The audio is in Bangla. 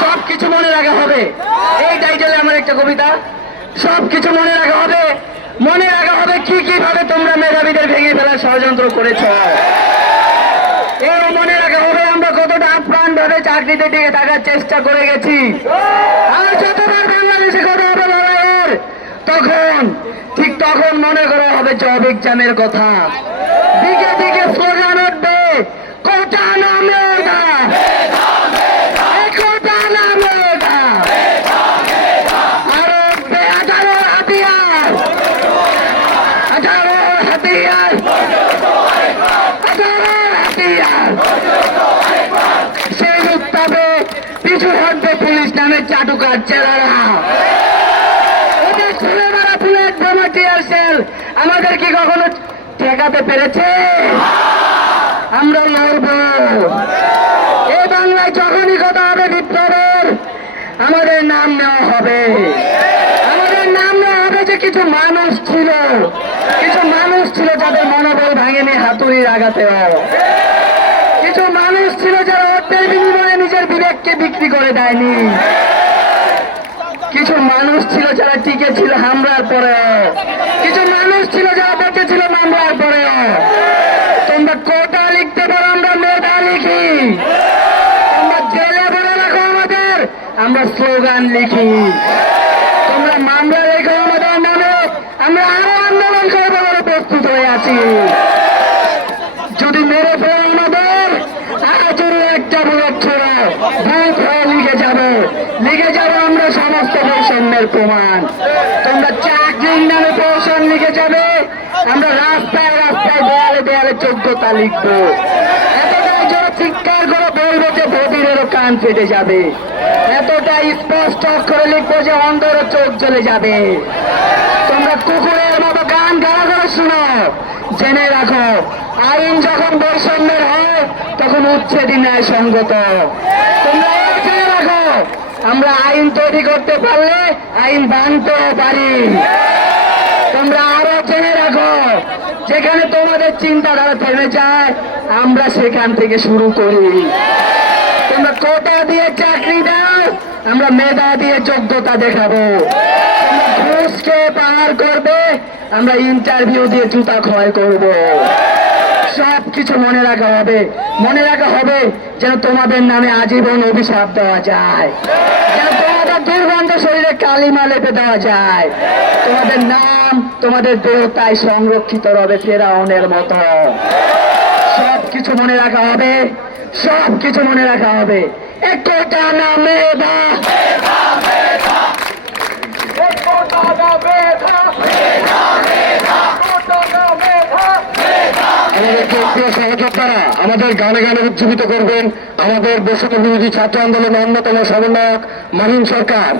সব কিছু মনে রাখা হবে। এই টাইটেলে আমার একটা কবিতা। সব কিছু মনে রাখা হবে। মনে রাখা হবে কি কি ভাবে তোমরা মেধাবীদের ভেঙে ফেলার ষড়যন্ত্র করেছ। এই মনে রাখা হবে আমরা কতটা আপ্রাণ ভাবে চাকরিতে টিকে থাকার চেষ্টা করে গেছি। আর যতবার বাংলাদেশে কথা হবে লড়াইয়ের, তখন, ঠিক তখন মনে করা হবে জব এক্সামের কথা। দিকে দিকে পিছু হাঁটবে পুলিশ নামের চাটুকার চেলারা ওদের ছুঁড়ে মারা বুলেট বোমা টিয়ার সেল। আমাদের কি কখনো ঠেকাতে পেরেছে? আমরা লড়ব। এই বাংলায় যখনই কথা হবে বিপ্লবের, আমাদের নাম নেওয়া হবে। আমাদের নাম নেওয়া হবে যে কিছু মানুষ ছিল। কিছু মানুষ ছিল যাদের মনোবল ভাঙেনি, হাতুড়ির আঘাতেও। কিছু মানুষ ছিল যারা অর্থের বিক্রি করে দেয়নি। কিছু মানুষ ছিল যারা টিকে ছিল হামলার পরেও। কিছু মানুষ ছিল যারা বেঁচে ছিল মামলার পরেও। তোমরা কোটা লিখতে পারো, আমরা মেধা লিখি। তোমরা জেলে ভরে রাখো আমাদের, আমরা স্লোগান লিখি। তোমরা মামলা রেখো আমাদের নামে। আমরা আরও আন্দোলন করব বলে প্রস্তুত হয়ে আছি যদি মেরে ফেলে আমাদের আজও একটা বুলেট ছোড়ো বুক হয়ে লিখে যাবে লিখে যাবে আমরা সমস্ত বৈষম্যের প্রমাণ। তোমরা চাকরির নামে প্রশাসন লিখে যাবে। আমরা রাস্তায় রাস্তায় দেয়ালে দেয়ালে যোগ্যতা লিখব। এতটাই জোরে চিৎকার করে বলব যে ভোটিরেরও কান ফেটে যাবে। এতটাই স্পষ্ট করে লিখব যে অন্ধেরও চোখ জ্বলে যাবে। তোমরা কুকুরের মতো গান গাওয়া করে শুনো। জেনে রাখো, আইন যখন বৈষম্যের হয়, তখন উচ্ছেদি ন্যায় সঙ্গত তোমরা আমরা আইন তৈরি করতে পারলে আইন ভাঙতেও পারি। তোমরা আরও জেনে রাখো, যেখানে তোমাদের চিন্তাধারা থেমে যায়, আমরা সেখান থেকে শুরু করি। তোমরা কোটা দিয়ে চাকরি দাও, আমরা মেধা দিয়ে যোগ্যতা দেখাবো। ঘুষকে পাহাড় করবে, আমরা ইন্টারভিউ দিয়ে জুতা ক্ষয় করব। সব কিছু মনে রাখা হবে। মনে রাখা হবে যেন তোমাদের নামে আজীবন অভিশাপ দেওয়া যায়। যেন তোমাদের দুর্গন্ধ শরীরে কালিমা লেপে দেওয়া যায়। তোমাদের নাম, তোমাদের দেহতায় সংরক্ষিত রবে ফেরাউনের মতো। সব কিছু মনে রাখা হবে। সব কিছু মনে রাখা হবে। একটা নামে বা আমাদের প্রিয় সহযোদ্ধারা আমাদের গানে গানে উজ্জীবিত করবেন আমাদের বৈষম্য বিরোধী ছাত্র আন্দোলনের অন্যতম সমন্বয়ক মাহিন সরকার।